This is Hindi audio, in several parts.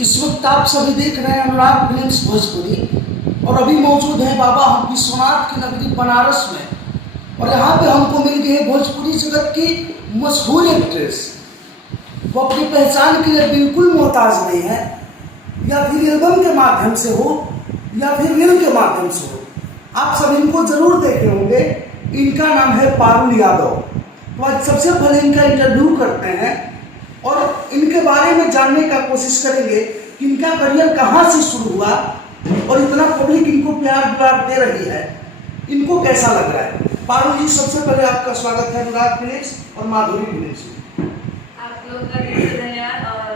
इस वक्त आप सभी देख रहे हैं अनुराग फिल्म्स भोजपुरी और अभी मौजूद हैं बाबा हम विश्वनाथ की नगरी बनारस में। और यहाँ पे हमको मिल गई है भोजपुरी जगत की मशहूर एक्ट्रेस। वो अपनी पहचान के लिए बिल्कुल मोहताज नहीं है, या फिर एल्बम के माध्यम से हो या फिर रील के माध्यम से हो। आप सब इनको जरूर देखे होंगे। इनका नाम है पारुल यादव। तो आज सबसे पहले इनका इंटरव्यू करते हैं और इनके बारे में जानने का कोशिश करेंगे कि इनका करियर कहाँ से शुरू हुआ और इतना पब्लिक इनको प्यार दुलार दे रही है, इनको कैसा लग रहा है। पारुल जी, सबसे पहले आपका स्वागत है अनुराग फिल्म्स और माधुरी फिल्म्स में। आप लोग का धन्यवाद और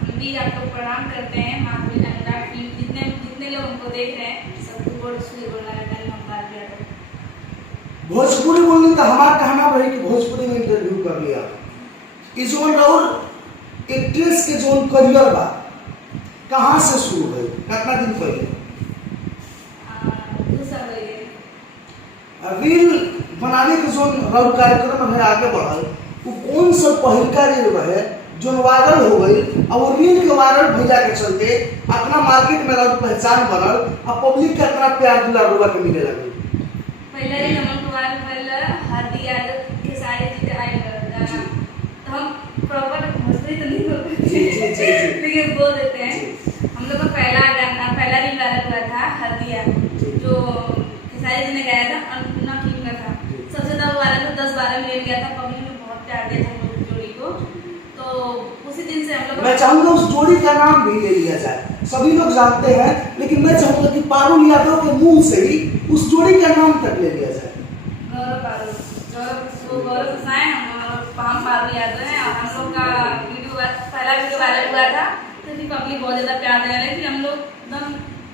हम भी आपको प्रणाम करते हैं। माधुरी अनुराग फिल्म जितने लोग हमको देख रहे हैं सबको भोजपुरी बोलना रहता है। भोजपुरी बोलने का हमारा कहना भाई कि भोजपुरी में इंटरव्यू कर लिया। इस और एक्ट्रेस के जो करियर बा कहाँ से शुरू हुई, कितना दिन पहले? 2 साल पहले। रील बनाने के जो रौर कार्यक्रम है आगे बढ़ल, वो कौन सा पहल का रील है जो वायरल हो गई और वो रील के वायरल भैया के चलते अपना मार्केट में रौर पहचान बनल और पब्लिक का इतना प्यार दुलार रुआ के मिले लगे? पहले ही नमन कुमार हरदी यादव के सारे चीजें आई तो हम प्रॉपर भोजपुरी तो नहीं बोलते लेकिन बोल देते हैं। हम लोग का पहला रील वायरल हुआ था हरदी यादव, जो खेसारी जी ने गाया था, अन्नपूर्णा फिल्म का था। सबसे ज्यादा वायरल 10-12 मिलियन गया था। पब्लिक ने बहुत प्यार दिया था हम लोग जोड़ी को। तो उसी दिन से हम लोग, मैं चाहूंगा उस जोड़ी का नाम भी ले लिया जाए। सभी लोग जानते हैं लेकिन मैं चाहूंगा कि पारुल यादव के मुंह से ही उस जोड़ी का नाम तक ले लिया जाए। गौरव कृष्णाएं हम पारुल यादव हैं और हम लोग का पहला वीडियो वायरल हुआ था तो पब्लिक बहुत ज्यादा प्यार दे रहे थे। हम लोग एकदम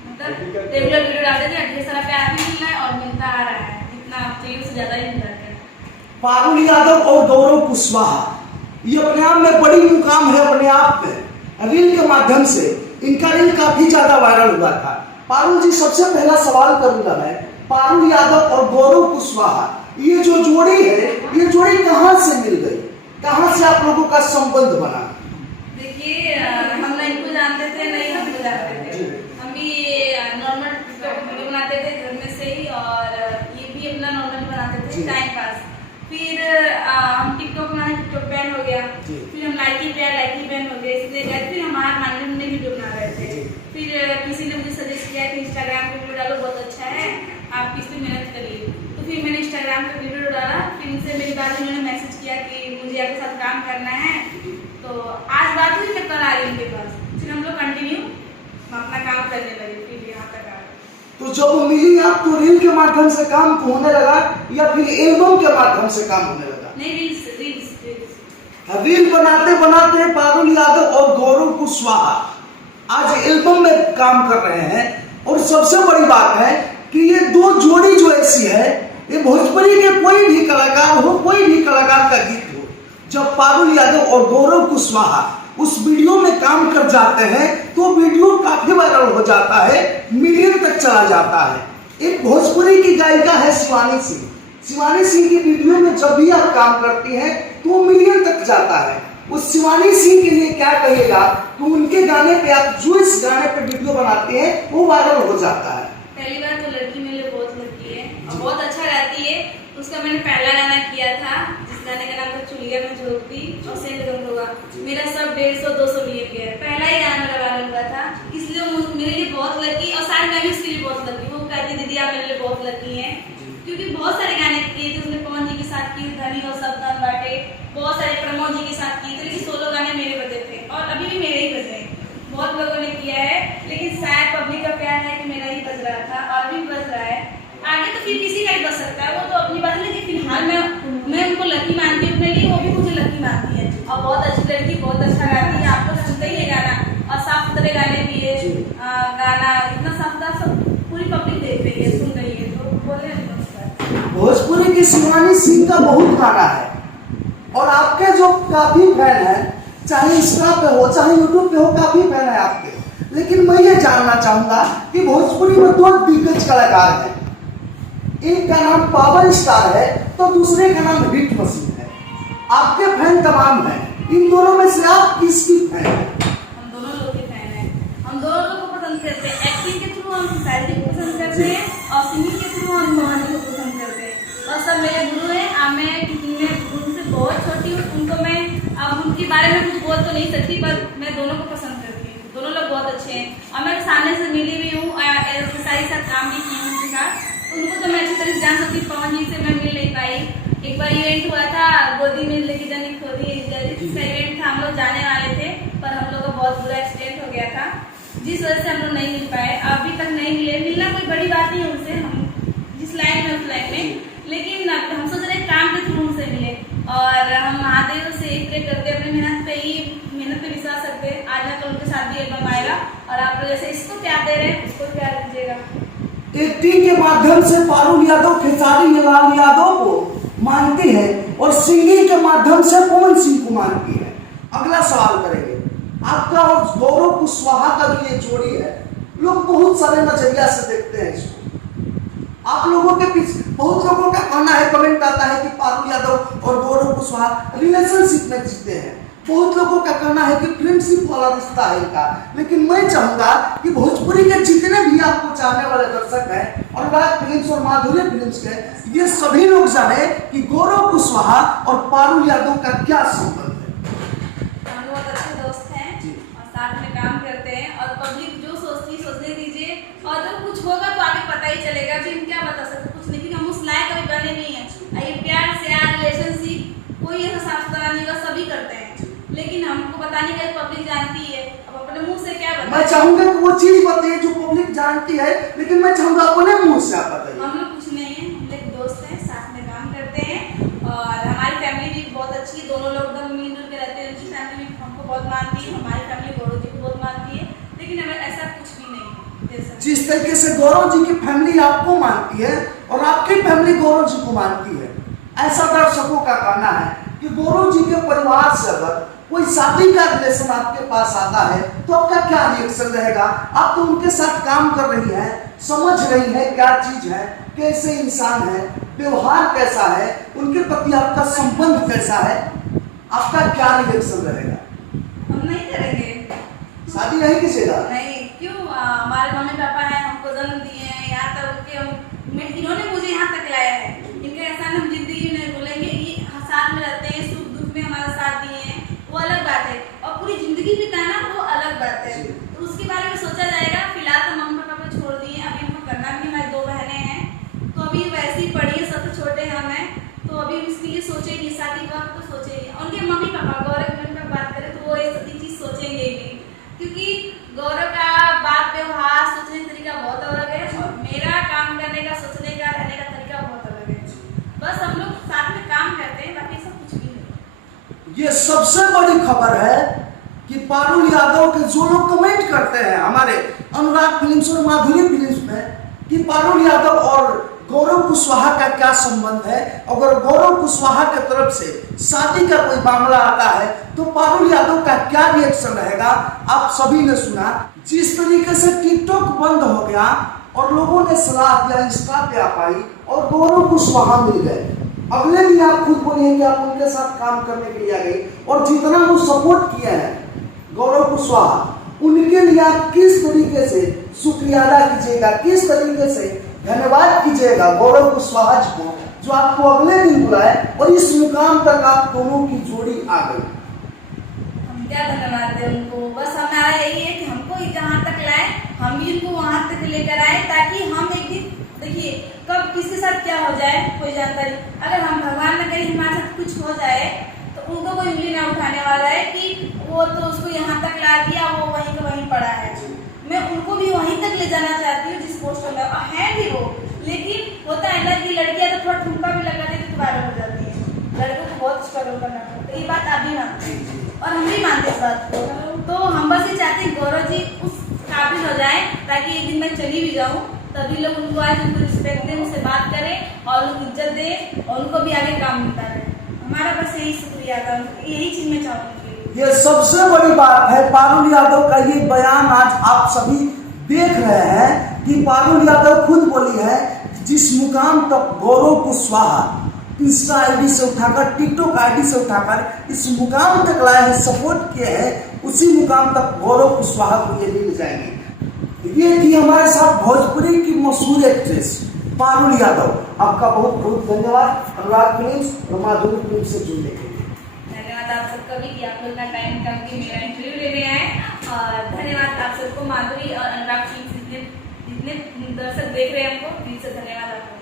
मतलब रेगुलर वीडियो डालते थे, ढेर सारा प्यार भी मिल रहा है और मिलता आ रहा है, जितना चाहिए उससे ज्यादा ही मिल रहा है। पारुल यादव और गौरव कुशवाहा ये अपने आप में बड़ी मुकाम है। अपने आप में रील के माध्यम से इनका रील काफी ज्यादा वायरल हुआ था। पारुल जी, सबसे पहला सवाल करूंगा मैं, पारुल यादव और गौरव कुशवाहा ये जो जोड़ी है, ये जोड़ी कहाँ से मिल गई, कहाँ से आप लोगों का संबंध बना? देखिए, हम ना इनको जानते थे नहीं हमको जानते थे। हम भी नॉर्मल वीडियो बनाते थे घर में से ही और ये भी अपना नॉर्मल बनाते थे टाइम पास। फिर हम टिकटॉक बनाने टिकटॉक बैन हो गया, फिर हम लाइकी बैन हो गया, इसलिए गए। फिर हमारा माइंड में वीडियो बना रहे थे। फिर किसी ने मुझे सजेस्ट किया कि इंस्टाग्राम पे वीडियो डालो, बहुत अच्छा है, आप इस पे मेहनत करिए। तो फिर मैंने इंस्टाग्राम पे वीडियो डाला। फिर इनसे मेरी बात हुई, उन्होंने मैसेज किया कि मुझे आपके साथ काम करना है। तो आज बात हुई, मैं कल आई उनके पास। फिर हम लोग कंटिन्यू अपना काम करने लगे। फिर यहाँ तक आ गए। तो जब मिली आप तो रील के माध्यम से काम होने लगा या फिर एल्बम के माध्यम से काम होने लगा? नहीं, रील्स। रील बनाते बनाते पारुल यादव और गौरव कुशवाहा आज एल्बम में काम कर रहे हैं। और सबसे बड़ी बात है कि ये दो जोड़ी जो ऐसी है, ये भोजपुरी के कोई भी कलाकार हो, कोई भी कलाकार का गीत हो, जब पारुल यादव और गौरव कुशवाहा उस वीडियो में काम कर जाते हैं तो वीडियो काफी वायरल हो जाता है, मिलियन तक चला जाता है। एक भोजपुरी की गायिका है शिवानी सिंह। शिवानी सिंह की वीडियो में जब भी आप काम करती हैं तो मिलियन तक जाता है। उस शिवानी सिंह के लिए क्या कहिएगा कि उनके गाने पे आप जो इस गाने पे वीडियो बनाते हैं वो वायरल हो जाता है। पहली बार तो लड़की मेरे लिए बहुत लगती है और बहुत अच्छा गाती है। उसका मैंने पहला गाना किया था, जिस गाने का नाम था चुलिया में झोंकती और सेंध गम होगा। मेरा सब 150-200 मिलियन गया। पहला ही गाना मेरा वायरल हुआ था, इसलिए मेरे लिए बहुत लकी। और शायद मैं भी उसके लिए बहुत लकी। वो कहती दीदी आप मेरे लिए बहुत लकी हैं, क्योंकि बहुत सारे गाने किए थे उसने। पवन जी के साथ की धनी और सपना बाटे, बहुत सारे प्रमोद जी के साथ किए थे, लेकिन सोलो गाने मेरे बजे थे और अभी भी मेरे ही बजे। बहुत लोगों ने किया है, लेकिन शायद पब्लिक का प्यार है कि मेरा ही बज रहा था और अभी बज रहा है। आगे तो फिर किसी का ही बज सकता है, वो तो अपनी बात है। लेकिन फिलहाल मैं उनको लकी मानती हूँ अपने लिए, वो भी मुझे लकी मानती है। और बहुत अच्छी लड़की, बहुत अच्छा गाती है। आप लोग सुनते ही है गाना, और साफ सुथरे गाने भी है। गाना इतना साफ सुथरा, सब पूरी पब्लिक देख रही है, सुन रही है। तो बोले भोजपुरी की शिवानी सिंह का बहुत गाना है और आपके जो काफी फैन है, चाहे इंस्टा पे हो चाहे यूट्यूब पे हो, काफी फैन है आपके। लेकिन मैं ये जानना चाहूंगा कि भोजपुरी में 2 दिग्गज कलाकार हैं, एक का नाम पावर स्टार है तो दूसरे का नाम हिट मशीन है। आपके फैन तमाम हैं, इन दोनों में से आप किसकी फैन हैं? हम दोनों लोग के फैन हैं। मैं दोनों को पसंद करती हूँ, दोनों लोग बहुत अच्छे हैं और मैं सामने से मिली भी हूँ, सारी साथ काम भी की हूँ उनके साथ, तो उनको तो मैं अच्छी तरह से जान सकती हूँ। पवन जी से मैं मिल नहीं पाई। एक बार इवेंट हुआ था गोदी में लेके जाने खोदी इसका इवेंट था, हम लोग जाने वाले थे पर हम लोग का बहुत बुरा एक्सीडेंट हो गया था जिस वजह से हम लोग नहीं मिल पाए, अभी तक नहीं मिले। मिलना कोई बड़ी बात नहीं है उनसे, हम जिस लाइन में उस लाइन में, लेकिन हम सोच रहे काम के थ्रू उनसे मिले और हम महादेव से प्रे करते अपने मेहनत पे विश्वास रखते हैं। आज ना कल उनके साथ भी एल्बम आएगा और आप लोग जैसे इसको प्यार दे रहे हैं उसको प्यार दीजिएगा। एक्टिंग के माध्यम से पारुल यादव खेसारी लाल यादव को मानती है और सिंगिंग के माध्यम से पवन सिंह को मानती है। अगला सवाल करेंगे आपका और गौरव कुशवाहा का जो ये जोड़ी है, लोग बहुत सारे नजरिया से देखते हैं इसको। आप लोगों के पीछे बहुत लोगों का कहना है, कमेंट आता है कि पारुल यादव और गौरव कुशवाहा रिलेशनशिप में जीते हैं। बहुत लोगों का कहना है कि फ्रेंडशिप वाला रिश्ता है इनका। लेकिन मैं चाहूंगा कि भोजपुरी के जितने भी आपको चाहने वाले दर्शक हैं और राज फिल्म्स और माधुरी फिल्म्स के, ये सभी लोग जाने कि गौरव कुशवाहा और पारुल यादव का क्या संबंध है। हम बहुत अच्छे दोस्त हैं और साथ में काम करते हैं और पब्लिक जो सोचने दीजिए और जब कुछ होगा तो आगे पता ही चलेगा। अभी हम क्या बता सकते कुछ, लेकिन हम उस लायक कभी बने नहीं है। ये प्यार से रिलेशनशिप कोई ऐसा साफ सुथरा नहीं होगा, सभी करते हैं, लेकिन हमको बताने का पब्लिक जानती है। अब अपने मुंह से क्या बताएं? मैं चाहूंगा कि वो चीज बताइए जो पब्लिक जानती है, लेकिन मैं चाहूंगा अपने मुंह से आप बताइए। हम लोग कुछ नहीं है, हम लोग दोस्त हैं, साथ में काम करते हैं और हमारी फैमिली भी बहुत अच्छी है। दोनों लोग एकदम मिलजुल के रहते हैं। उनकी फैमिली भी हमको बहुत मानती है, हमारी फैमिली गौरव जी को बहुत मानती है, लेकिन हमें ऐसा कुछ भी नहीं है। जिस तरीके से गौरव जी की फैमिली आपको मानती है और आपकी फैमिली गौरव जी को मानती है, ऐसा दर्शकों का कहना है कि गौरव जी के परिवार से अगर कोई शादी का रिलेशन आपके पास आता है तो आपका क्या रिएक्शन रहेगा? आप तो उनके साथ काम कर रही हैं, समझ रही हैं क्या चीज है, कैसे इंसान है, व्यवहार कैसा है, उनके प्रति आपका संबंध कैसा है, आपका क्या रिएक्शन रहेगा? हम नहीं करेंगे शादी नहीं कीजिएगा? नहीं, क्यों? हमारे मम्मी पापा हैं, हमको जन्म दिए हैं, यहाँ तक कि इन्होंने मुझे यहाँ तक लाया है। इनका एहसान हम जिंदगी में नहीं भूलेंगे। ये साथ में रहते हैं, सुख दुख में हमारा साथ दिए हैं, वो अलग बात है, और पूरी जिंदगी बिताना वो अलग बात है। तो उसके बारे में सोचा जाएगा। फिलहाल तो मम्मी पापा को छोड़ दिए, अभी हमको करना भी, हमारी 2 बहनें हैं तो अभी वैसे ही पढ़ी है, सबसे छोटे हम हैं, तो अभी इसके लिए सोचेंगे, शादी का तो सोचेंगे। उनके मम्मी पापा गौरव की बात करें तो वो ये सभी चीज सोचेंगे ही नहीं, क्योंकि गौरव का बात व्यवहार सोचने का तरीका बहुत अलग है और मेरा काम करने का, सोचने का, रहने का तरीका बहुत अलग है। बस हम लोग साथ में काम करते हैं, बाकी सब कुछ भी नहीं। ये सबसे बड़ी खबर है कि पारुल यादव के जो लोग कमेंट करते हैं हमारे अनुराग फिल्म्स और माधुरी फिल्म्स में कि पारुल यादव और गौरव कुशवाहा का क्या संबंध है, अगर गौरव कुशवाहा की तरफ से शादी का कोई मामला आता है तो पारुल यादव का क्या रिएक्शन रहेगा, आप सभी ने सुना। जिस तरीके से टिकटॉक बंद हो गया और लोगों ने सलाह दिया इंस्टा पे आप आई और गौरव कुशवाहा मिल गए, अगले दिन आप खुद बोलिए कि आप उनके साथ काम करने के लिए आ गई और जितना वो सपोर्ट किया है गौरव कुशवाहा, उनके लिए आप किस तरीके से शुक्रिया अदा कीजिएगा, किस तरीके से धन्यवाद कीजिएगा गौरव कुशवाहा जी को जो आपको अगले दिन बुलाए और इस मुकाम तक आप दोनों की जोड़ी आ गई। हम क्या धन्यवाद दें उनको, बस हमारा यही है कि हमको जहाँ तक लाए, हम भी उनको वहाँ तक लेकर आए, ताकि हम एक दिन, देखिए कब किसके साथ क्या हो जाए कोई जानता नहीं। अगर हम भगवान न करे हमारे साथ कुछ हो जाए तो उनको कोई उंगली ना उठाने वाला है कि वो तो उसको यहाँ तक ला दिया, वो वहीं का वहीं पड़ा है। मैं उनको भी वहीं तक ले जाना चाहती हूँ जिस पोस्ट में है भी वो, लेकिन होता है ना कि लड़कियां तो थोड़ा ठुमका भी लगा देती तो वायरल हो जाती है। लड़कों को बहुत स्ट्रगल करना पड़ता है, ये बात आप भी मानते हैं और हम भी मानते हैं इस बात को। तो हम बस ये चाहते हैं गौरव जी उस काबिल हो जाए ताकि एक दिन मैं चली भी जाऊँ तभी लोग उनको आज उनको रिस्पेक्ट दें, उनसे बात करें और उनको इज्जत दें और उनको भी आगे काम मिलता रहे। हमारा बस यही शुक्रिया था, यही चीज मैं चाहूँगी। ये सबसे बड़ी बात है पारुल यादव का ये बयान आज आप सभी देख रहे हैं कि पारुल यादव खुद बोली है जिस मुकाम तक गौरव कुशवाहा इंस्टा आईडी से उठाकर, टिकटॉक आईडी से उठाकर इस मुकाम तक लाए हैं, सपोर्ट किए हैं, उसी मुकाम तक गौरव कुशवाहा को ये ले जाएंगे। ये थी हमारे साथ भोजपुरी की मशहूर एक्ट्रेस पारुल यादव। आपका बहुत बहुत धन्यवाद अनुराग फिल्म्स और माधुरी फिल्म से जुड़ने के लिए। धन्यवाद। आप सबका भी कि आप लोग का टाइम निकाल के मेरा इंटरव्यू लेने आए। और धन्यवाद आप सबको, माधुरी और अनुराग सिंह जितने दर्शक देख रहे हैं हमको, दिल से धन्यवाद आपको।